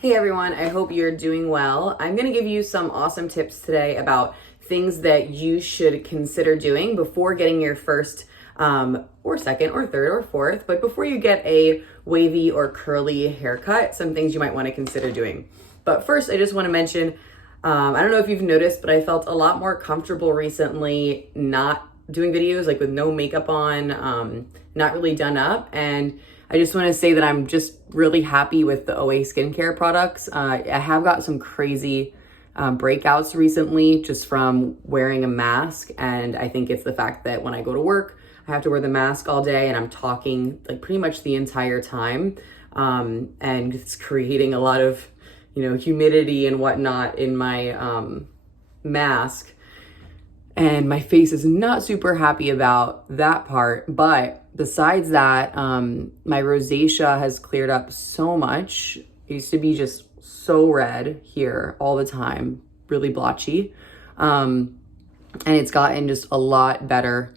Hey everyone, I hope you're doing well. I'm going to give you some awesome tips today about things that you should consider doing before getting your first or second or third or fourth, but before you get a wavy or curly haircut, some things you might want to consider doing. But first, I just want to mention, I don't know if you've noticed, but I felt a lot more comfortable recently not doing videos, like with no makeup on, not really done up. And I just want to say that I'm just really happy with the OA skincare products. I have got some crazy breakouts recently just from wearing a mask. And I think it's the fact that when I go to work, I have to wear the mask all day and I'm talking like pretty much the entire time. And it's creating a lot of, humidity and whatnot in my mask. And my face is not super happy about that part. But besides that, my rosacea has cleared up so much. It used to be just so red here all the time, really blotchy. And it's gotten just a lot better.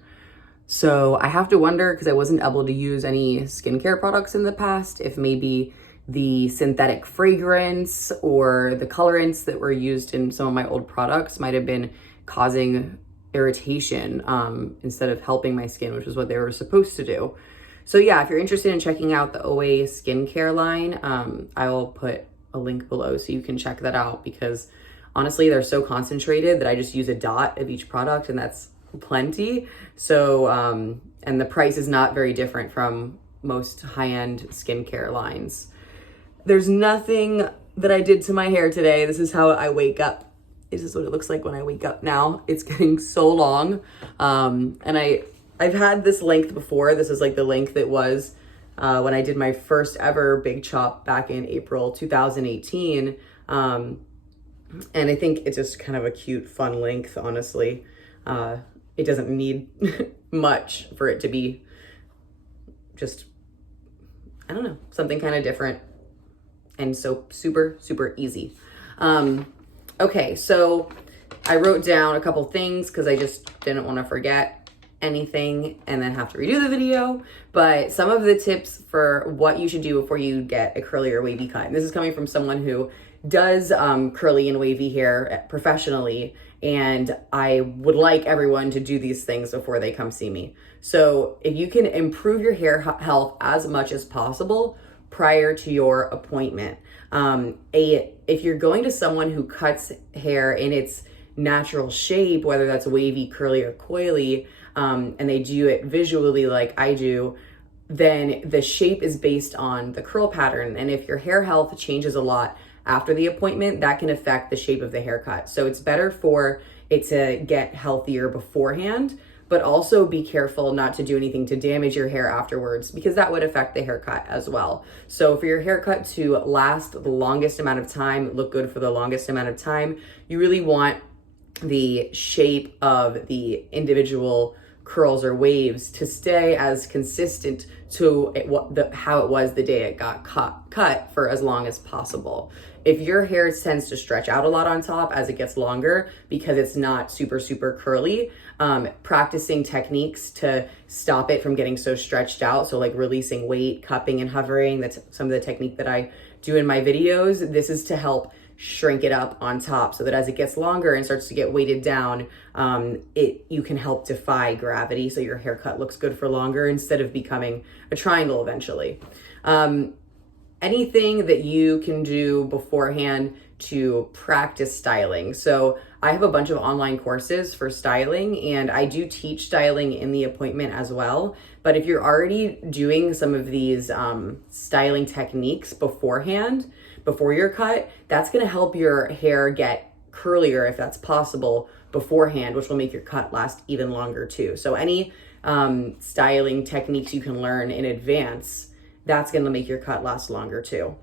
So I have to wonder, because I wasn't able to use any skincare products in the past, if maybe the synthetic fragrance or the colorants that were used in some of my old products might have been causing irritation instead of helping my skin, which is what they were supposed to do. So yeah, if you're interested in checking out the OA skincare line, I will put a link below so you can check that out, because honestly, they're so concentrated that I just use a dot of each product and that's plenty. So, and the price is not very different from most high-end skincare lines. There's nothing that I did to my hair today. This is how I wake up. This is what it looks like when I wake up now. It's getting so long. And I've had this length before. This is like the length it was when I did my first ever big chop back in April 2018. And I think it's just kind of a cute, fun length, honestly. It doesn't need much for it to be just, I don't know, something kind of different. And so super, super easy. Okay, so I wrote down a couple things because I just didn't want to forget anything and then have to redo the video. But some of the tips for what you should do before you get a curly or wavy cut. And this is coming from someone who does curly and wavy hair professionally. And I would like everyone to do these things before they come see me. So if you can improve your hair health as much as possible prior to your appointment. If you're going to someone who cuts hair in its natural shape, whether that's wavy, curly, or coily, and they do it visually like I do, then the shape is based on the curl pattern. And if your hair health changes a lot after the appointment, that can affect the shape of the haircut. So it's better for it to get healthier beforehand, but also be careful not to do anything to damage your hair afterwards, because that would affect the haircut as well. So for your haircut to last the longest amount of time, look good for the longest amount of time, you really want the shape of the individual curls or waves to stay as consistent to how it was the day it got cut for as long as possible. If your hair tends to stretch out a lot on top as it gets longer because it's not super, super curly, practicing techniques to stop it from getting so stretched out, so like releasing weight, cupping and hovering, that's some of the technique that I do in my videos. This is to help shrink it up on top so that as it gets longer and starts to get weighted down, you can help defy gravity so your haircut looks good for longer instead of becoming a triangle eventually. Anything that you can do beforehand to practice styling. So I have a bunch of online courses for styling, and I do teach styling in the appointment as well. But if you're already doing some of these styling techniques beforehand, before your cut, that's gonna help your hair get curlier if that's possible beforehand, which will make your cut last even longer too. So any styling techniques you can learn in advance, that's gonna make your cut last longer too.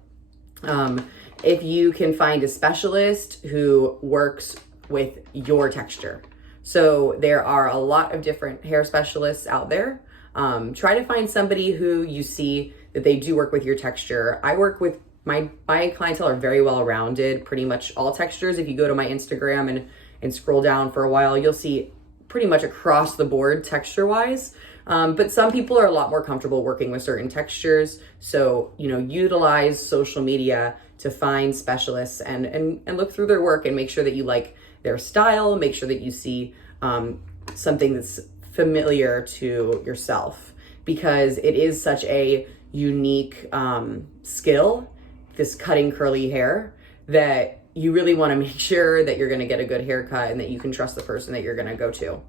If you can find a specialist who works with your texture. So there are a lot of different hair specialists out there. Try to find somebody who you see that they do work with your texture. I work with my clientele are very well rounded, pretty much all textures. If you go to my Instagram and scroll down for a while, you'll see pretty much across the board texture wise. But some people are a lot more comfortable working with certain textures. So, utilize social media to find specialists and look through their work and make sure that you like their style, make sure that you see something that's familiar to yourself, because it is such a unique skill, this cutting curly hair, that you really want to make sure that you're going to get a good haircut and that you can trust the person that you're going to go to.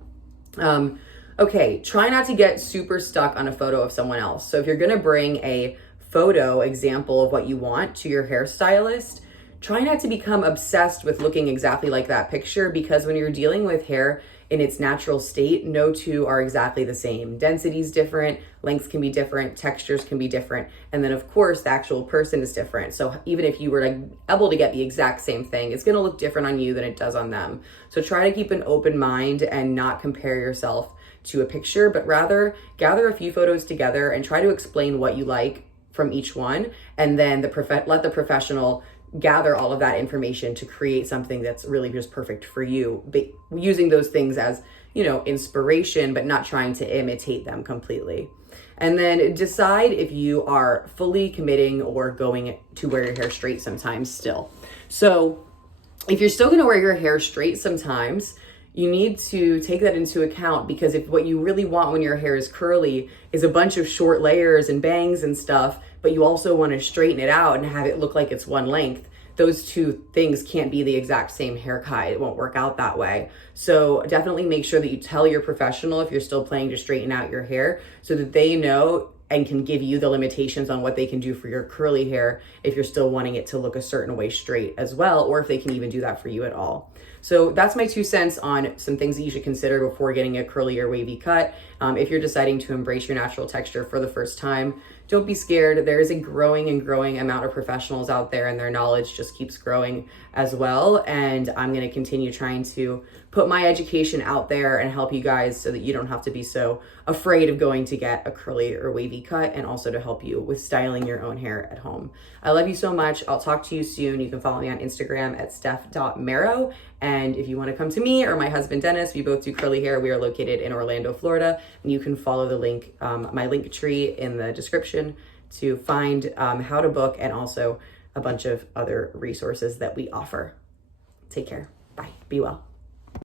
Okay, try not to get super stuck on a photo of someone else. So if you're going to bring a photo example of what you want to your hairstylist, try not to become obsessed with looking exactly like that picture, because when you're dealing with hair in its natural state, no two are exactly the same. Density is different, lengths can be different, textures can be different, and then of course the actual person is different. So even if you were able to get the exact same thing, it's gonna look different on you than it does on them. So try to keep an open mind and not compare yourself to a picture, but rather gather a few photos together and try to explain what you like from each one, and then let the professional gather all of that information to create something that's really just perfect for you, but using those things as, you know, inspiration, but not trying to imitate them completely. And then decide if you are fully committing or going to wear your hair straight sometimes still. So if you're still going to wear your hair straight sometimes, you need to take that into account, because if what you really want when your hair is curly is a bunch of short layers and bangs and stuff, but you also want to straighten it out and have it look like it's one length, those two things can't be the exact same haircut. It won't work out that way. So definitely make sure that you tell your professional if you're still planning to straighten out your hair, so that they know and can give you the limitations on what they can do for your curly hair if you're still wanting it to look a certain way straight as well, or if they can even do that for you at all. So that's my 2 cents on some things that you should consider before getting a curly or wavy cut. If you're deciding to embrace your natural texture for the first time, don't be scared. There is a growing amount of professionals out there, and their knowledge just keeps growing as well. And I'm going to continue trying to put my education out there and help you guys so that you don't have to be so afraid of going to get a curly or wavy cut, and also to help you with styling your own hair at home. I love you so much. I'll talk to you soon. You can follow me on Instagram at steph.marrow. And if you want to come to me or my husband, Dennis, we both do curly hair. We are located in Orlando, Florida. And you can follow the link, my link tree in the description, to find how to book, and also a bunch of other resources that we offer. Take care. Bye. Be well.